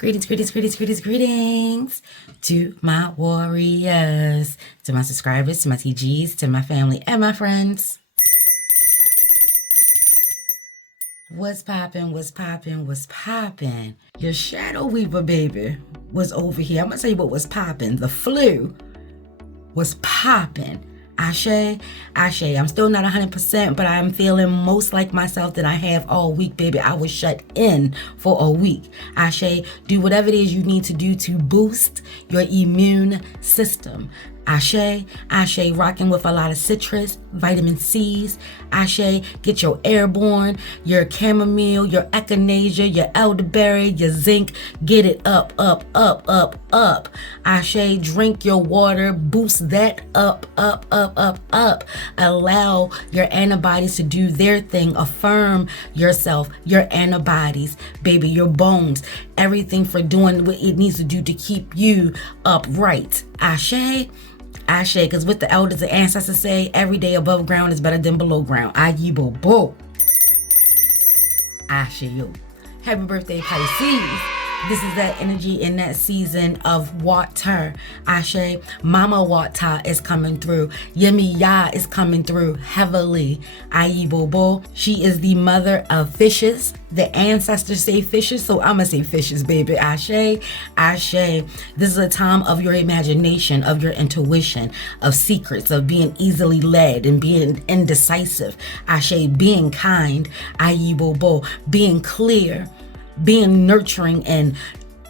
Greetings, greetings, greetings, greetings, greetings to my warriors, to my subscribers, to my TGs, to my family and my friends. What's poppin', what's poppin', what's poppin'? Your shadow weaver baby was over here. I'm gonna tell you what was poppin'. The flu was poppin'. Ashe, Ashe. I'm still not 100%, but I'm feeling most like myself that I have all week, baby. I was shut in for a week. Ashe, do whatever it is you need to do to boost your immune system. Ashe, Ashe, rocking with a lot of citrus, vitamin C's. Ashe, get your airborne, your chamomile, your echinacea, your elderberry, your zinc. Get it up, up, up, up, up. Ashe, drink your water, boost that up, up, up, up, up. Allow your antibodies to do their thing. Affirm yourself, your antibodies, baby, your bones, everything for doing what it needs to do to keep you upright. Ashe. Ashe, because what the elders and ancestors say, every day above ground is better than below ground. Ayibo. Ashe yo. Happy birthday, Pisces. This is that energy in that season of water. Ashe, Mama Wata is coming through. Yemi Ya is coming through heavily. Ayibo. She is the mother of fishes. The ancestors say fishes, so I'm gonna say fishes, baby. Ashe, Ashe. This is a time of your imagination, of your intuition, of secrets, of being easily led and being indecisive. Ashe, being kind. Ayibo. Being clear. Being nurturing and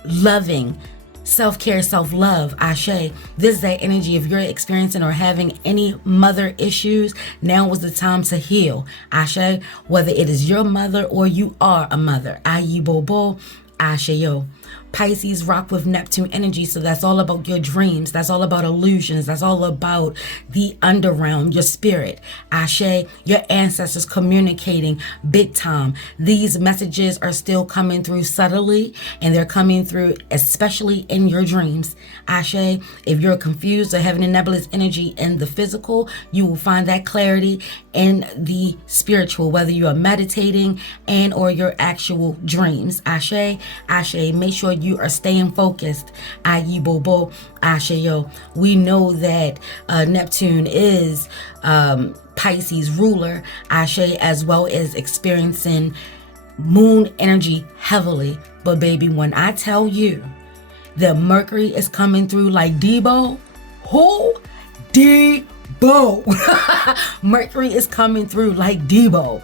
loving, self-care, self-love. Ashe. This is that energy. If you're experiencing or having any mother issues, now was the time to heal. Ashe. Whether it is your mother or you are a mother. Ayibo. Ashe yo. Pisces rock with Neptune energy, so that's all about your dreams. That's all about illusions. That's all about the underground, your spirit. Ashe, your ancestors communicating big time. These messages are still coming through subtly, and they're coming through especially in your dreams. Ashe, if you're confused or having a nebulous energy in the physical, you will find that clarity in the spiritual, whether you are meditating and or your actual dreams. Ashe, Ashe, make sure you are staying focused. Ayibo, Ashe yo. We know that Neptune is Pisces ruler. Ashe, as well as experiencing moon energy heavily. But baby, when I tell you that Mercury is coming through like Debo, who? Debo. Mercury is coming through like Debo.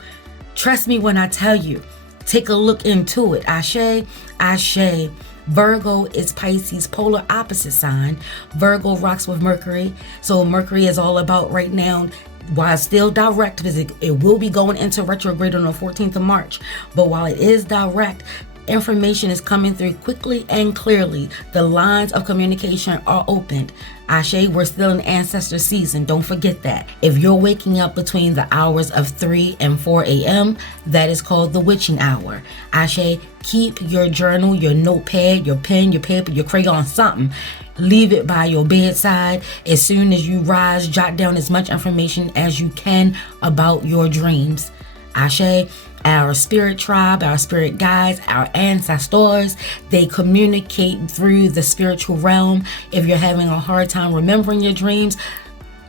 Trust me when I tell you. Take a look into it. Ashe, Ashe. Virgo is Pisces' polar opposite sign. Virgo rocks with Mercury. So Mercury is all about right now, while it's still direct, because it will be going into retrograde on the 14th of March. But while it is direct, information is coming through quickly and clearly. The lines of communication are opened. Ashe, we're still in ancestor season. Don't forget that. If you're waking up between the hours of 3 and 4 a.m., that is called the witching hour. Ashe, keep your journal, your notepad, your pen, your paper, your crayon, something. Leave it by your bedside. As soon as you rise, jot down as much information as you can about your dreams. Ashe, our spirit tribe, our spirit guides, our ancestors, they communicate through the spiritual realm. If you're having a hard time remembering your dreams,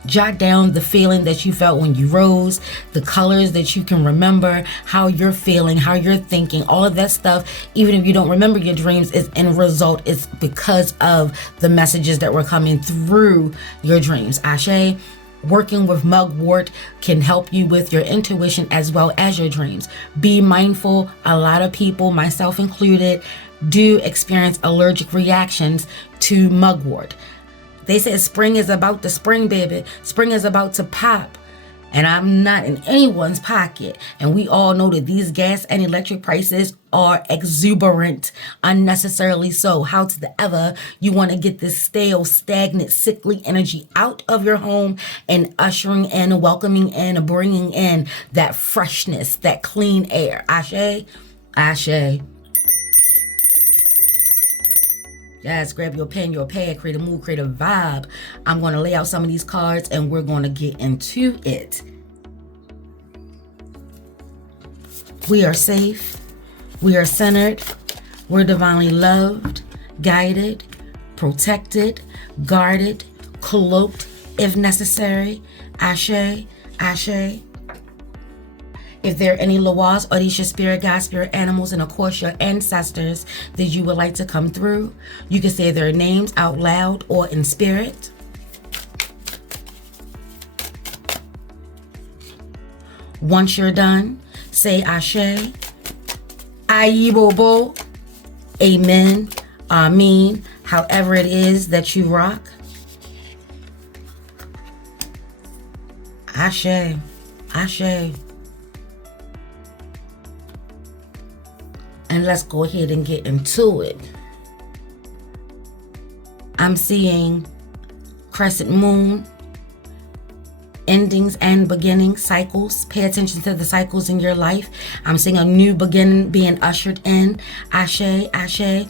jot down the feeling that you felt when you rose, the colors that you can remember, how you're feeling, how you're thinking, all of that stuff. Even if you don't remember your dreams, is in result, it's because of the messages that were coming through your dreams. Ashe. Working with mugwort can help you with your intuition as well as your dreams. Be mindful. A lot of people, myself included, do experience allergic reactions to mugwort. They said spring is about to spring, baby. Spring is about to pop. And I'm not in anyone's pocket. And we all know that these gas and electric prices are exuberant, unnecessarily so. How to the ever you want to get this stale, stagnant, sickly energy out of your home and ushering in, welcoming in, bringing in that freshness, that clean air. Ashe, Ashe. Yes, grab your pen, your pad, create a mood, create a vibe. I'm going to lay out some of these cards and we're going to get into it. We are safe. We are centered. We're divinely loved, guided, protected, guarded, cloaked if necessary. Ashe, Ashe. If there are any Loas, Odisha, spirit guides, spirit animals, and of course your ancestors that you would like to come through, you can say their names out loud or in spirit. Once you're done, say Ashe, Ayibobo, Amen, Amen, however it is that you rock. Ashe, Ashe. And let's go ahead and get into it. I'm seeing crescent moon, endings and beginnings, cycles. Pay attention to the cycles in your life. I'm seeing a new beginning being ushered in. Ashe, Ashe.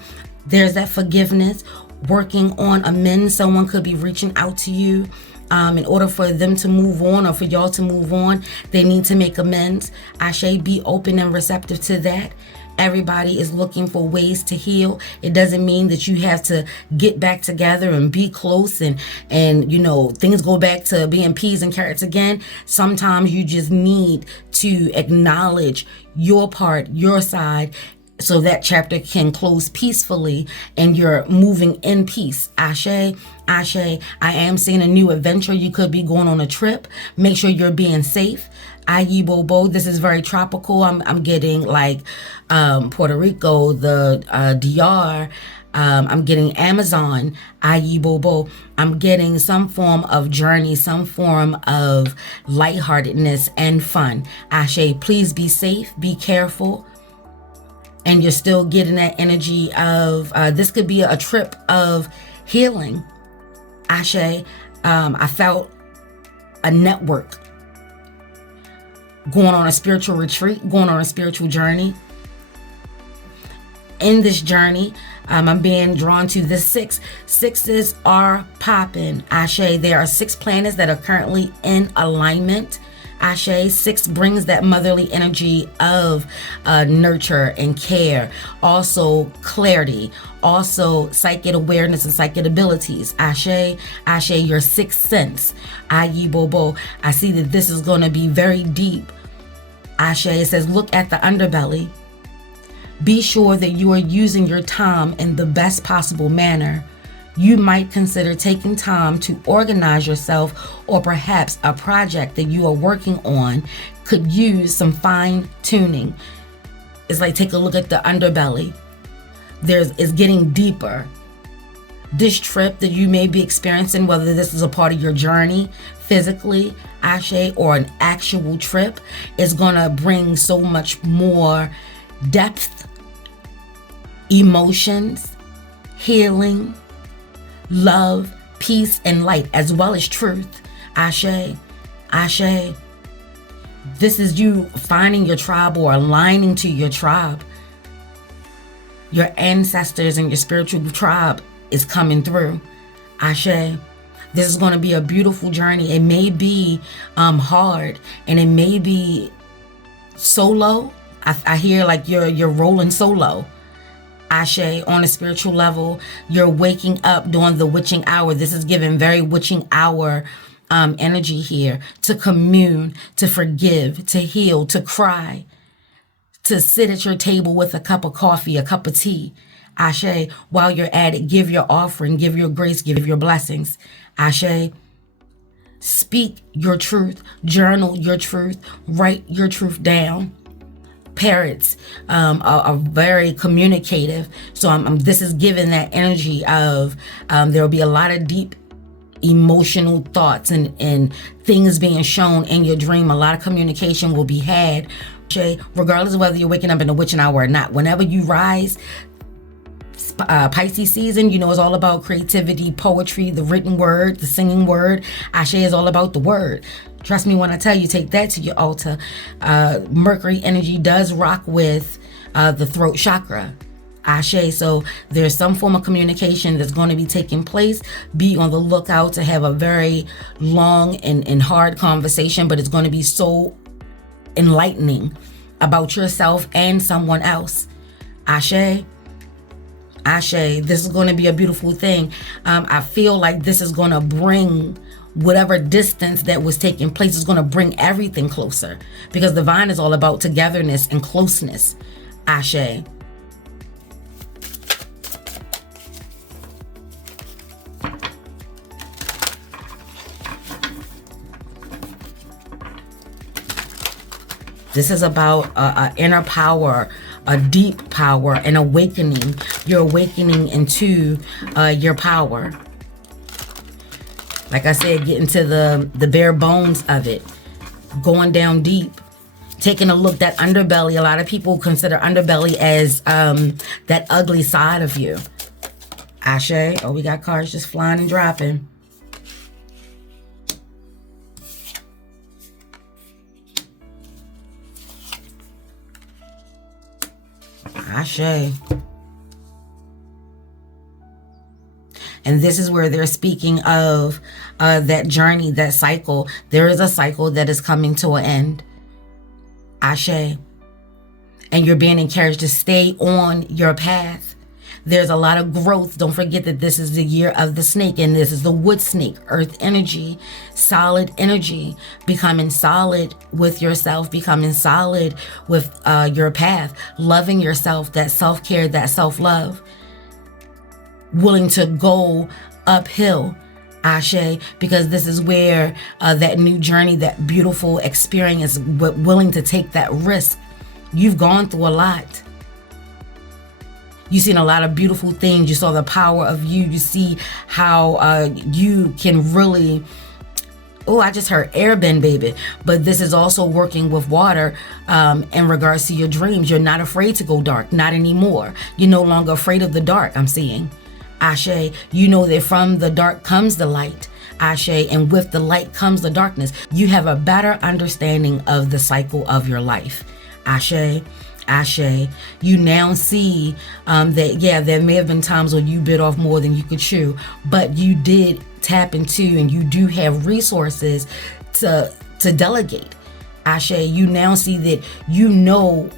There's that forgiveness, working on amends. Someone could be reaching out to you. In order for them to move on or for y'all to move on, they need to make amends. Ashe, be open and receptive to that. Everybody is looking for ways to heal. It doesn't mean that you have to get back together and be close and you know, things go back to being peas and carrots again. Sometimes you just need to acknowledge your part, your side, so that chapter can close peacefully and you're moving in peace. Ashe, Ashe. I am seeing a new adventure. You could be going on a trip. Make sure you're being safe. Ayibobo, this is very tropical. I'm getting like Puerto Rico, the DR. I'm getting Amazon, Ayibobo. I'm getting some form of journey, some form of lightheartedness and fun. Ashe, please be safe, be careful. And you're still getting that energy of, this could be a trip of healing. Ashe, I felt a network going on a spiritual retreat, going on a spiritual journey. In this journey, I'm being drawn to the six. Sixes are popping. Ashe, there are 6 planets that are currently in alignment. Ashe, 6 brings that motherly energy of nurture and care, also clarity, also psychic awareness and psychic abilities. Ashe, Ashe, your 6th sense. Ayibobo, I see that this is going to be very deep. Ashe, it says, look at the underbelly. Be sure that you are using your time in the best possible manner. You might consider taking time to organize yourself, or perhaps a project that you are working on could use some fine tuning. It's like, take a look at the underbelly. It's getting deeper. This trip that you may be experiencing, whether this is a part of your journey physically, Ashe, or an actual trip, is gonna bring so much more depth, emotions, healing, love, peace, and light, as well as truth. Ashe, Ashe. This is you finding your tribe or aligning to your tribe. Your ancestors and your spiritual tribe is coming through. Ashe. This is going to be a beautiful journey. It may be hard, and it may be solo. I hear like you're rolling solo. Ashe, on a spiritual level, you're waking up during the witching hour. This is giving very witching hour energy here, to commune, to forgive, to heal, to cry, to sit at your table with a cup of coffee, a cup of tea. Ashe, while you're at it, give your offering, give your grace, give your blessings. Ashe, speak your truth, journal your truth, write your truth down. Parrots are very communicative, so this is giving that energy of there will be a lot of deep emotional thoughts and things being shown in your dream. A lot of communication will be had, regardless of whether you're waking up in the witching hour or not. Whenever you rise, Pisces season, you know, it's all about creativity, poetry, the written word, the singing word. Ashe is all about the word. Trust me when I tell you, take that to your altar. Mercury energy does rock with the throat chakra. Ashe. So there's some form of communication that's going to be taking place. Be on the lookout to have a very long and hard conversation, but it's going to be so enlightening about yourself and someone else. Ashe. Ashe, this is going to be a beautiful thing. I feel like this is going to bring whatever distance that was taking place, is going to bring everything closer, because divine is all about togetherness and closeness. Ashe. This is about an inner power, a deep power, an awakening. You're awakening into your power. Like I said, getting to the bare bones of it. Going down deep. Taking a look, that underbelly. A lot of people consider underbelly as that ugly side of you. Ashe. Oh, we got cards just flying and dropping. Ashe. And this is where they're speaking of that journey, that cycle. There is a cycle that is coming to an end. Ashe. And you're being encouraged to stay on your path. There's a lot of growth. Don't forget that this is the year of the snake, and this is the wood snake, earth energy, solid energy, becoming solid with yourself, becoming solid with your path, loving yourself, that self-care, that self-love, willing to go uphill. Ashe, because this is where that new journey, that beautiful experience, willing to take that risk. You've gone through a lot. You've seen a lot of beautiful things. You saw the power of you. You see how you can really, oh, I just heard airbend, baby. But this is also working with water in regards to your dreams. You're not afraid to go dark, not anymore. You're no longer afraid of the dark, I'm seeing. Ashe, you know that from the dark comes the light. Ashe, and with the light comes the darkness. You have a better understanding of the cycle of your life. Ashe. Ashe, you now see that, yeah, there may have been times when you bit off more than you could chew, but you did tap into, and you do have resources to delegate. Ashe, you now see that you know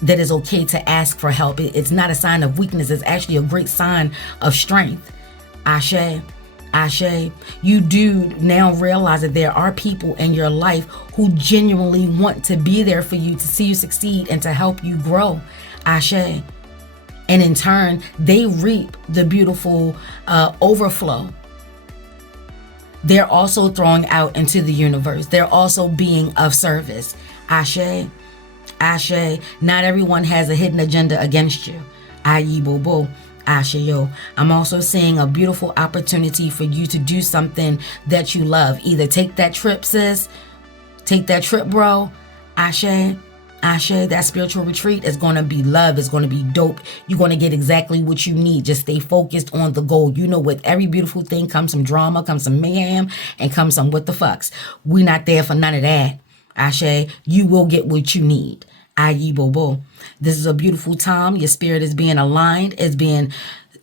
that it's okay to ask for help. It's not a sign of weakness. It's actually a great sign of strength. Ashe. Ashe, you do now realize that there are people in your life who genuinely want to be there for you, to see you succeed and to help you grow. Ashe. And in turn, they reap the beautiful overflow. They're also throwing out into the universe. They're also being of service. Ashe. Ashe. Not everyone has a hidden agenda against you. Ayi bobo. Ashe, yo. I'm also seeing a beautiful opportunity for you to do something that you love. Either take that trip, sis. Take that trip, bro. Ashe. Ashe, that spiritual retreat is going to be love. It's going to be dope. You're going to get exactly what you need. Just stay focused on the goal. You know, with every beautiful thing comes some drama, comes some mayhem, and comes some what the fucks. We're not there for none of that. Ashe, you will get what you need. Ayi bobo. This is a beautiful time. Your spirit is being aligned.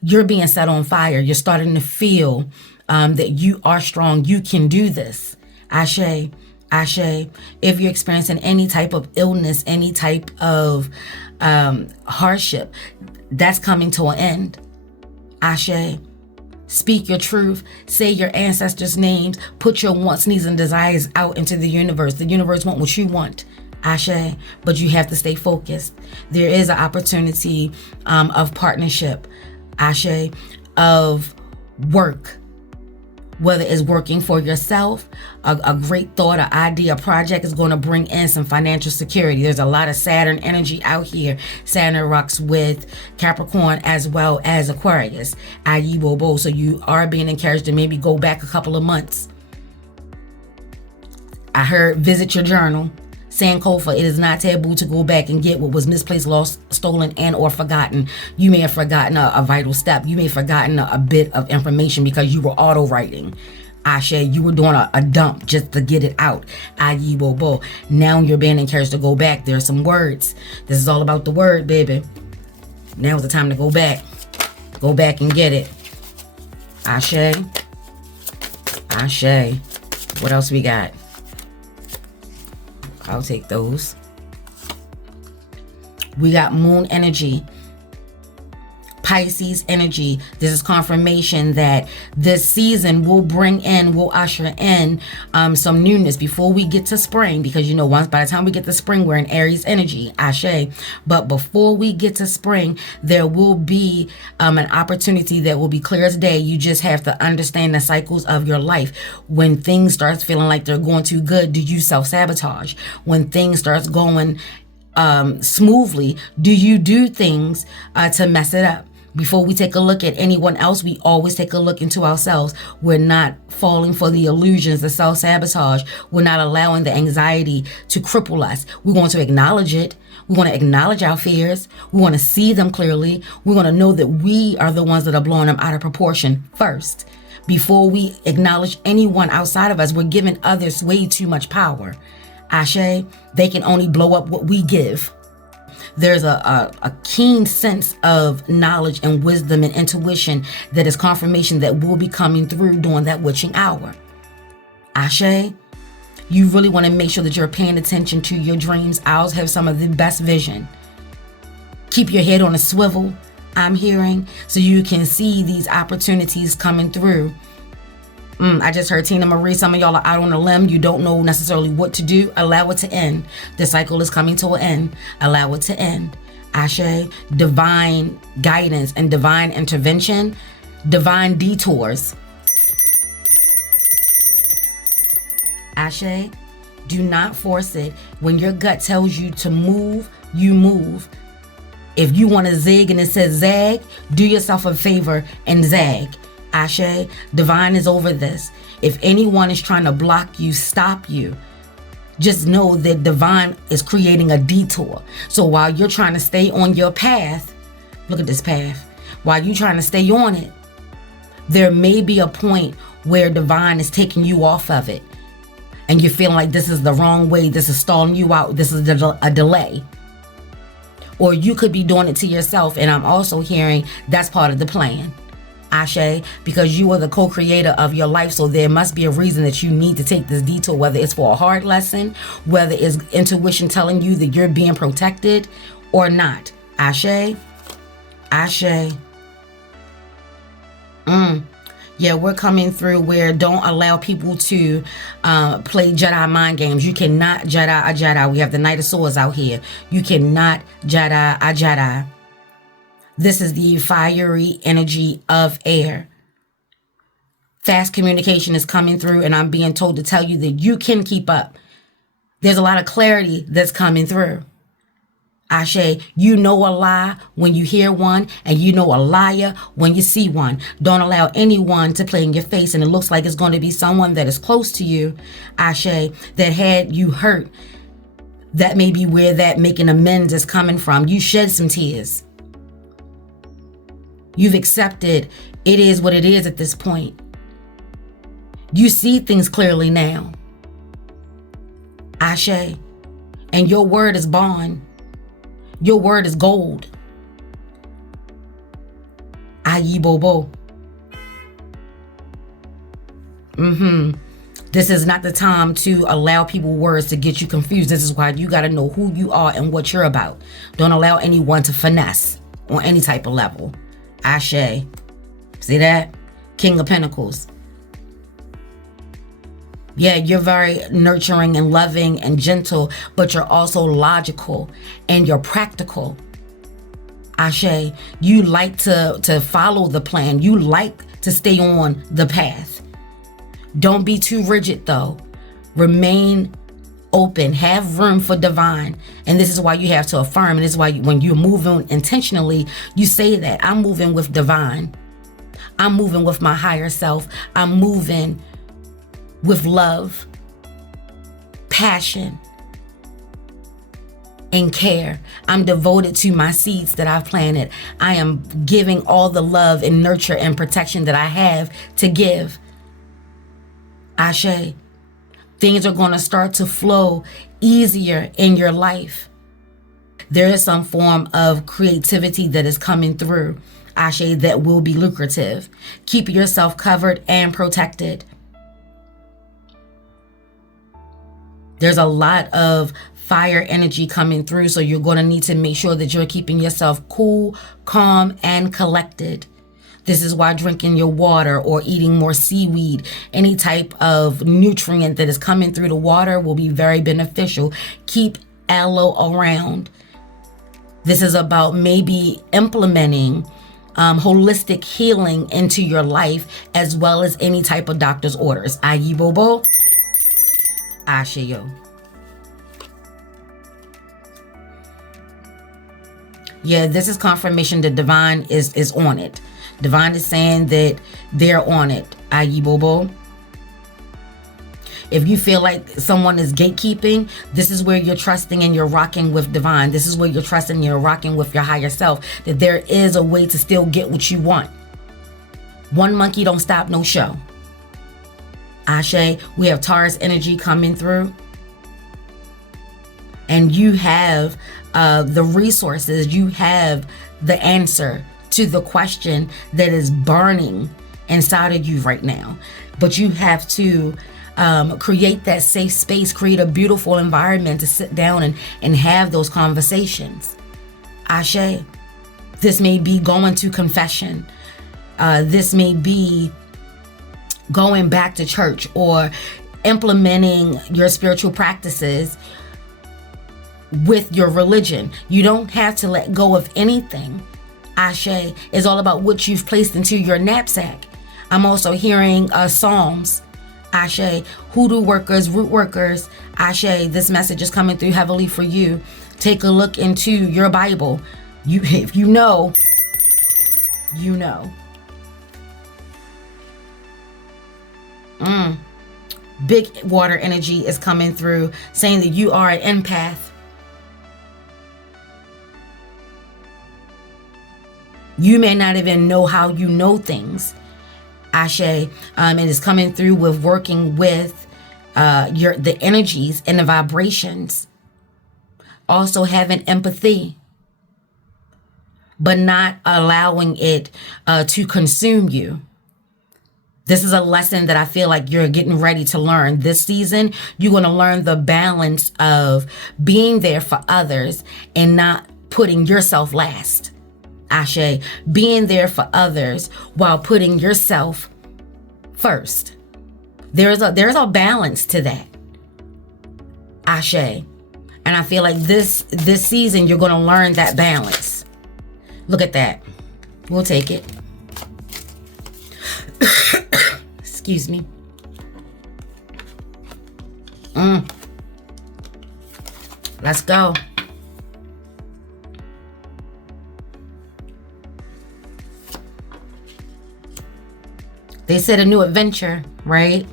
You're being set on fire. You're starting to feel that you are strong. You can do this. Ashe. Ashe. If you're experiencing any type of illness, any type of hardship, that's coming to an end. Ashe. Speak your truth. Say your ancestors' names. Put your wants, needs, and desires out into the universe. The universe wants what you want. Ashe, but you have to stay focused. There is an opportunity of partnership, Ashe, of work, whether it's working for yourself, a great thought, an idea, a project is going to bring in some financial security. There's a lot of Saturn energy out here. Saturn rocks with Capricorn as well as Aquarius. Ayi bobo. So you are being encouraged to maybe go back a couple of months. I heard visit your journal. Sankofa, it is not taboo to go back and get what was misplaced, lost, stolen, and or forgotten. You may have forgotten a vital step. You may have forgotten a bit of information because you were auto writing. Ashe, you were doing a dump just to get it out. Ayi bobo. Now you're being encouraged to go back. There are some words. This is all about the word, baby. Now is the time to go back. Go back and get it. Ashe. Ashe. What else we got? I'll take those. We got moon energy. Pisces energy. This is confirmation that this season will usher in some newness before we get to spring, because once by the time we get to spring, we're in Aries energy, Ashe. But before we get to spring, there will be an opportunity that will be clear as day. You just have to understand the cycles of your life. When things start feeling like they're going too good, do you self-sabotage? When things starts going smoothly, do you do things to mess it up? Before we take a look at anyone else, we always take a look into ourselves. We're not falling for the illusions, the self-sabotage. We're not allowing the anxiety to cripple us. We want to acknowledge it. We want to acknowledge our fears. We want to see them clearly. We want to know that we are the ones that are blowing them out of proportion first. Before we acknowledge anyone outside of us, we're giving others way too much power. Ashe, they can only blow up what we give. There's a keen sense of knowledge and wisdom and intuition that is confirmation that will be coming through during that witching hour. Ashe, you really want to make sure that you're paying attention to your dreams. Owls have some of the best vision. Keep your head on a swivel, I'm hearing, so you can see these opportunities coming through. I just heard Tina Marie, some of y'all are out on a limb. You don't know necessarily what to do. Allow it to end. The cycle is coming to an end. Allow it to end. Ashe, divine guidance and divine intervention, divine detours. Ashe, do not force it. When your gut tells you to move, you move. If you want to zig and it says zag, do yourself a favor and zag. Ashe, divine is over this. If anyone is trying to block you, stop you, just know that divine is creating a detour. So while you're trying to stay on your path, look at this path, while you're trying to stay on it, there may be a point where divine is taking you off of it. And you're feeling like this is the wrong way, this is stalling you out, this is a delay. Or you could be doing it to yourself. And I'm also hearing that's part of the plan. Ashe, because you are the co-creator of your life, so there must be a reason that you need to take this detour, whether it's for a hard lesson, whether it's intuition telling you that you're being protected or not. Ashe, Ashe. Yeah, we're coming through where don't allow people to play Jedi mind games. You cannot Jedi a Jedi. We have the Knight of Swords out here. You cannot Jedi a Jedi. This is the fiery energy of air. Fast communication is coming through, and I'm being told to tell you that you can keep up. There's a lot of clarity that's coming through. Ashe, you know a lie when you hear one, and you know a liar when you see one. Don't allow anyone to play in your face, and it looks like it's going to be someone that is close to you, Ashe, that had you hurt. That may be where that making amends is coming from. You shed some tears. You've accepted it is what it is at this point. You see things clearly now. Ashe. And your word is bond. Your word is gold. Ayi bobo. This is not the time to allow people words to get you confused. This is why you got to know who you are and what you're about. Don't allow anyone to finesse on any type of level. Ashe. See that? King of Pentacles. Yeah, you're very nurturing and loving and gentle, but you're also logical and you're practical. Ashe, you like to follow the plan. You like to stay on the path. Don't be too rigid though. Remain open, have room for divine. And this is why you have to affirm. And this is why when you're moving intentionally, you say that I'm moving with divine. I'm moving with my higher self. I'm moving with love, passion, and care. I'm devoted to my seeds that I've planted. I am giving all the love and nurture and protection that I have to give. Ashe. Things are going to start to flow easier in your life. There is some form of creativity that is coming through, Ashe, that will be lucrative. Keep yourself covered and protected. There's a lot of fire energy coming through. So you're going to need to make sure that you're keeping yourself cool, calm, and collected. This is why drinking your water or eating more seaweed, any type of nutrient that is coming through the water will be very beneficial. Keep aloe around. This is about maybe implementing holistic healing into your life, as well as any type of doctor's orders. Ayi bobo, ashayo. Yeah, this is confirmation that divine is on it. Divine is saying that they're on it. Ayi bobo. If you feel like someone is gatekeeping, this is where you're trusting and you're rocking with divine. This is where you're trusting and you're rocking with your higher self, that there is a way to still get what you want. One monkey don't stop no show. Ashe, we have Taurus energy coming through. And you have the resources, you have the answer to the question that is burning inside of you right now. But you have to create that safe space, create a beautiful environment to sit down and have those conversations. Ashe, this may be going to confession. This may be going back to church or implementing your spiritual practices with your religion. You don't have to let go of anything. Ashe is all about what you've placed into your knapsack. I'm also hearing Psalms. Ashe, hoodoo workers, root workers. Ashe, this message is coming through heavily for you. Take a look into your Bible. If you know, you know. Big water energy is coming through, saying that you are an empath. You may not even know how you know things. Ashe, it is coming through with working with the energies and the vibrations. Also having empathy, but not allowing it to consume you. This is a lesson that I feel like you're getting ready to learn. This season, you're going to learn the balance of being there for others and not putting yourself last. Ashe, being there for others while putting yourself first. There's a balance to that. Ashe. And I feel like this season you're going to learn that balance. Look at that. We'll take it. Excuse me. Let's go. They said a new adventure, right?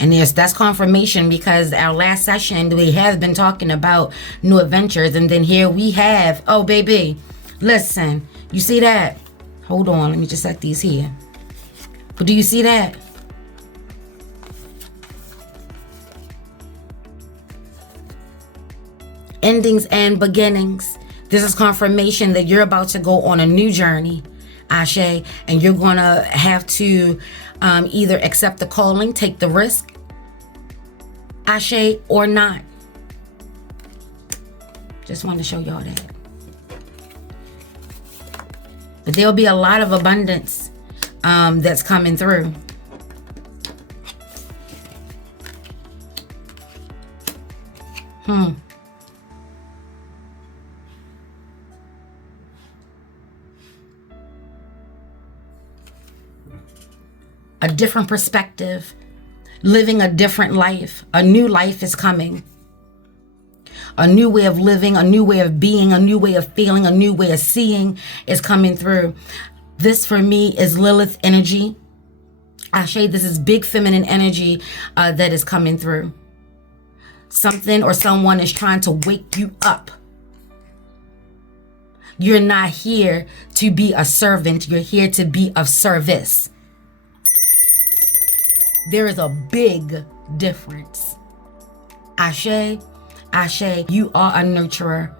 And that's confirmation, because our last session, we have been talking about new adventures. And then here we have, oh, baby, listen, you see that? Hold on, let me just set these here. But do you see that? Endings and beginnings. This is confirmation that you're about to go on a new journey. Ashe, and you're going to have to either accept the calling, take the risk, Ashe, or not. Just wanted to show y'all that. But there'll be a lot of abundance that's coming through. A different perspective, living a different life. A new life is coming. A new way of living, a new way of being, a new way of feeling, a new way of seeing is coming through. This for me is Lilith energy. Ashe, this is big feminine energy that is coming through. Something or someone is trying to wake you up. You're not here to be a servant. You're here to be of service. There is a big difference. Ashe, Ashe, you are a nurturer.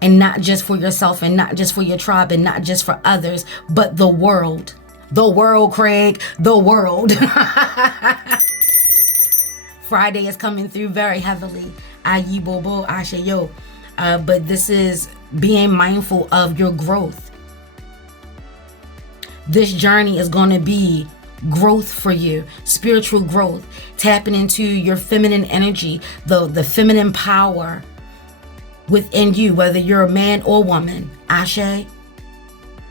And not just for yourself, and not just for your tribe, and not just for others, but the world. The world, Craig, the world. Friday is coming through very heavily. Ayi bobo, ashe yo. But this is being mindful of your growth. This journey is going to be growth for you, spiritual growth, tapping into your feminine energy, the feminine power within you, whether you're a man or woman. Ashe,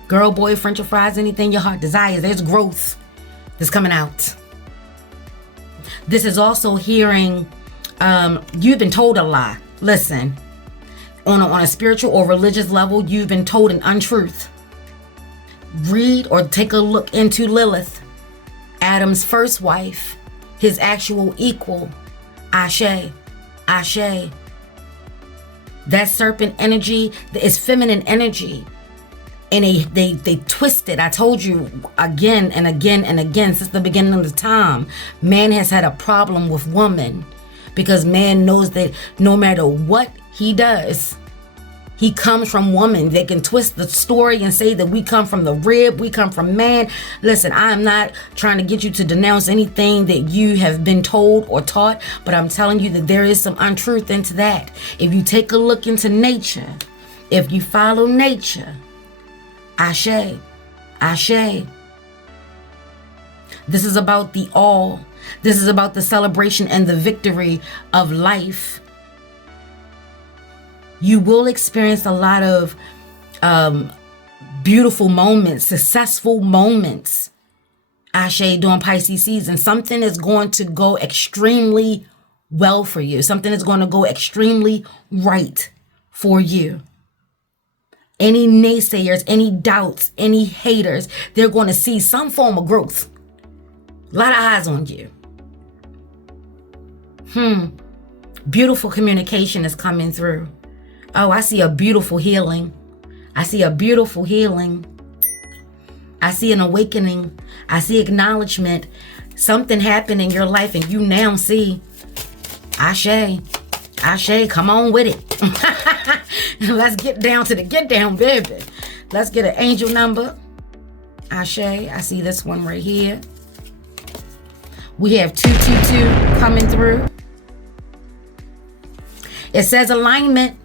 girl, boy, French or fries, anything your heart desires. There's growth that's coming out. This is also hearing, you've been told a lie. Listen, on a spiritual or religious level, you've been told an untruth. Read or take a look into Lilith, Adam's first wife, his actual equal. Ashe, ashe. That serpent energy is feminine energy. And they twist it. I told you again and again and again since the beginning of the time, man has had a problem with woman because man knows that no matter what he does, he comes from woman. They can twist the story and say that we come from the rib, we come from man. Listen, I am not trying to get you to denounce anything that you have been told or taught, but I'm telling you that there is some untruth into that. If you take a look into nature, if you follow nature, ashe, ashe. This is about the all. This is about the celebration and the victory of life. You will experience a lot of beautiful moments, successful moments, ashe, during Pisces season. Something is going to go extremely well for you. Something is going to go extremely right for you. Any naysayers, any doubts, any haters, they're going to see some form of growth. A lot of eyes on you. Beautiful communication is coming through. Oh, I see a beautiful healing. I see a beautiful healing. I see an awakening. I see acknowledgement. Something happened in your life and you now see. Ashe, ashe, come on with it. Let's get down to the get down, baby. Let's get an angel number. Ashe, I see this one right here. We have 222 coming through. It says alignment.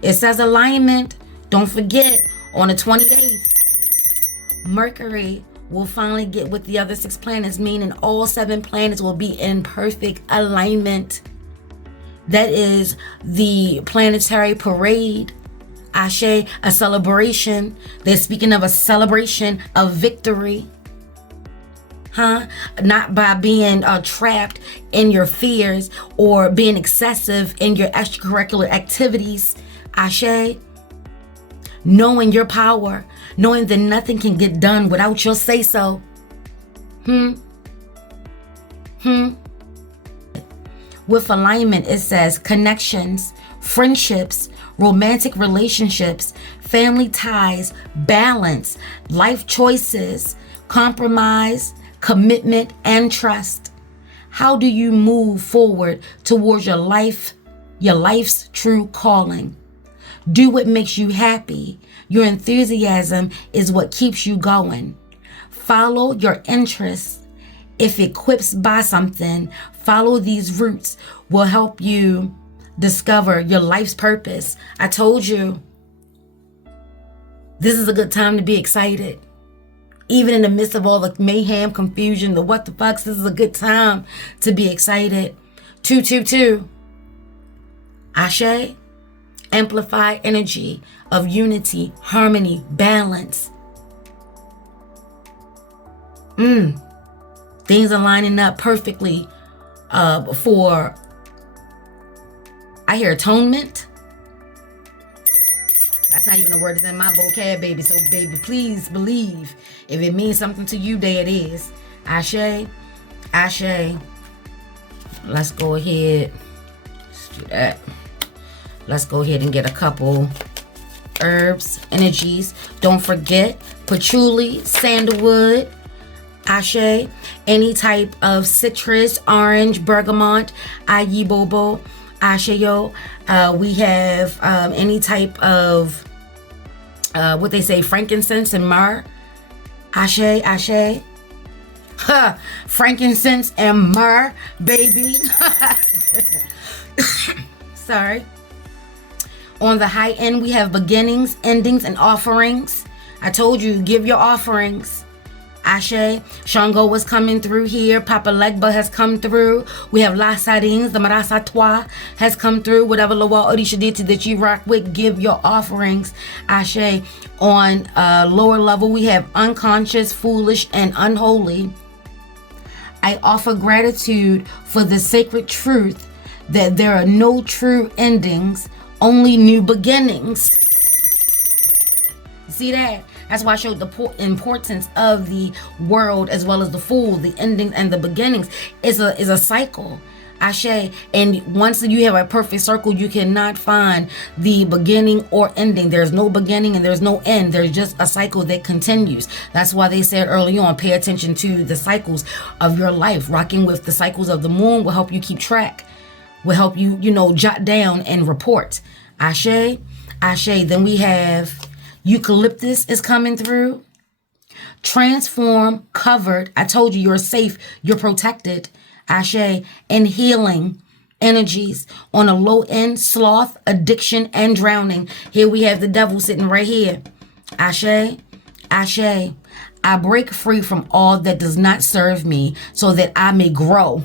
It says alignment. Don't forget, on the 28th, Mercury will finally get with the other 6 planets, meaning all 7 planets will be in perfect alignment. That is the planetary parade. Ashe, a celebration. They're speaking of a celebration of victory. Not by being trapped in your fears or being excessive in your extracurricular activities. Ashe, knowing your power, knowing that nothing can get done without your say-so. With alignment, it says connections, friendships, romantic relationships, family ties, balance, life choices, compromise, commitment, and trust. How do you move forward towards your life's true calling? Do what makes you happy. Your enthusiasm is what keeps you going. Follow your interests. If equipped by something, follow these routes will help you discover your life's purpose. I told you, this is a good time to be excited. Even in the midst of all the mayhem, confusion, the what the fucks, this is a good time to be excited. 222. Ashe. Amplify energy of unity, harmony, balance. Things are lining up perfectly for, I hear atonement. That's not even a word that's in my vocab, baby. So, baby, please believe. If it means something to you, there it is. Ashe, ashe. Let's go ahead. Let's do that. Let's go ahead and get a couple herbs, energies. Don't forget patchouli, sandalwood, ashe, any type of citrus, orange, bergamot, ayi bobo, ashe yo. We have any type of what they say, frankincense and myrrh. Ashe, ashe. Frankincense and myrrh, baby. Sorry. On the high end, we have beginnings, endings, and offerings. I told you, give your offerings. Ashe, Shango was coming through here. Papa Legba has come through. We have La Sarines, the Marasatwa has come through. Whatever Loa Odishaditi that you rock with, give your offerings. Ashe. On lower level, we have unconscious, foolish, and unholy. I offer gratitude for the sacred truth that there are no true endings, only new beginnings. See that? That's why I showed the importance of the world as well as the fool, the endings and the beginnings. Is a cycle. Ashe. And once you have a perfect circle, you cannot find the beginning or ending. There's no beginning and there's no end. There's just a cycle that continues. That's why they said early on, pay attention to the cycles of your life. Rocking with the cycles of the moon will help you keep track, will help you, jot down and report. Ashe. Ashe. Then we have eucalyptus is coming through. Transform, covered. I told you you're safe. You're protected. Ashe. And healing energies. On a low end, sloth, addiction, and drowning. Here we have the devil sitting right here. Ashe. Ashe. I break free from all that does not serve me so that I may grow.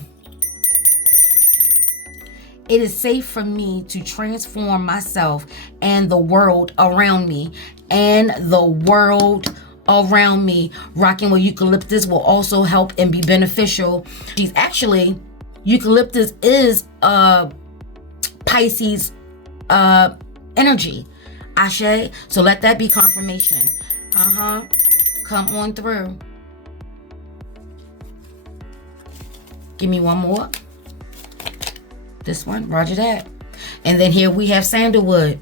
It is safe for me to transform myself and the world around me. And the world around me. Rocking with eucalyptus will also help and be beneficial. Eucalyptus is Pisces energy. Ashe. So let that be confirmation. Come on through. Give me one more. This one, roger that. And then here we have sandalwood.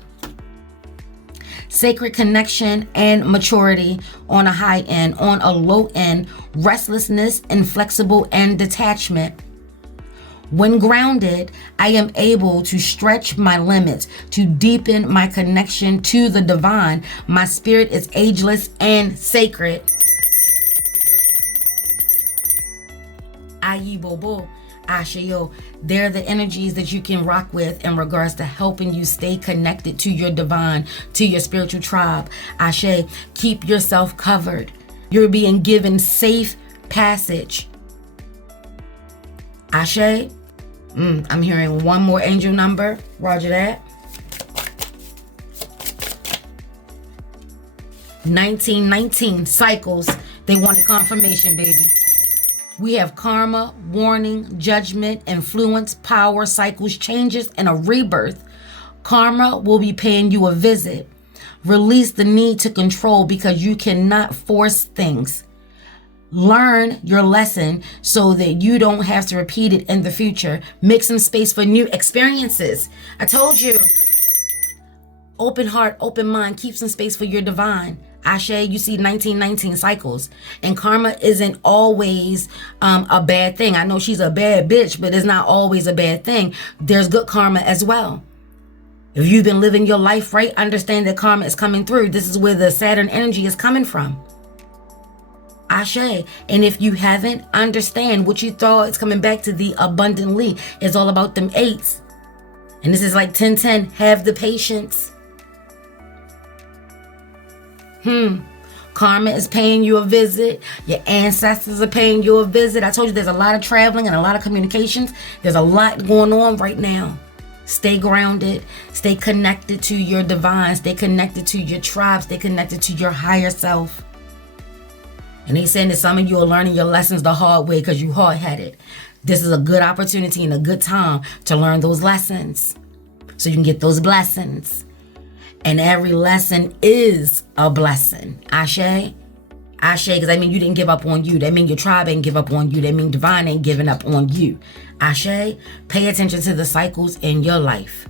Sacred connection and maturity on a high end. On a low end, restlessness, inflexible, and detachment. When grounded, I am able to stretch my limits, to deepen my connection to the divine. My spirit is ageless and sacred. Ayi Bobo. Ashayo. They're the energies that you can rock with in regards to helping you stay connected to your divine, to your spiritual tribe. Ashe. Keep yourself covered. You're being given safe passage. Ashe. I'm hearing one more angel number. Roger that. 1919 cycles. They wanted confirmation, baby. We have karma, warning, judgment, influence, power, cycles, changes, and a rebirth. Karma will be paying you a visit. Release the need to control because you cannot force things. Learn your lesson so that you don't have to repeat it in the future. Make some space for new experiences. I told you. Open heart, open mind. Keep some space for your divine. Ashe, you see 1919 cycles. And karma isn't always a bad thing. I know she's a bad bitch, but it's not always a bad thing. There's good karma as well. If you've been living your life right, understand that karma is coming through. This is where the Saturn energy is coming from. Ashe. And if you haven't, understand what you thought is coming back to the abundantly. It's all about them eights. And this is like 1010. Have the patience. Karma is paying you a visit. Your ancestors are paying you a visit. I told you there's a lot of traveling and a lot of communications. There's a lot going on right now. Stay grounded. Stay connected to your divine. Stay connected to your tribe. Stay connected to your higher self. And they saying that some of you are learning your lessons the hard way because you hard-headed. This is a good opportunity and a good time to learn those lessons so you can get those blessings. And every lesson is a blessing. Ashe. Ashe, because that means you didn't give up on you. That means your tribe ain't give up on you. That means divine ain't giving up on you. Ashe, pay attention to the cycles in your life.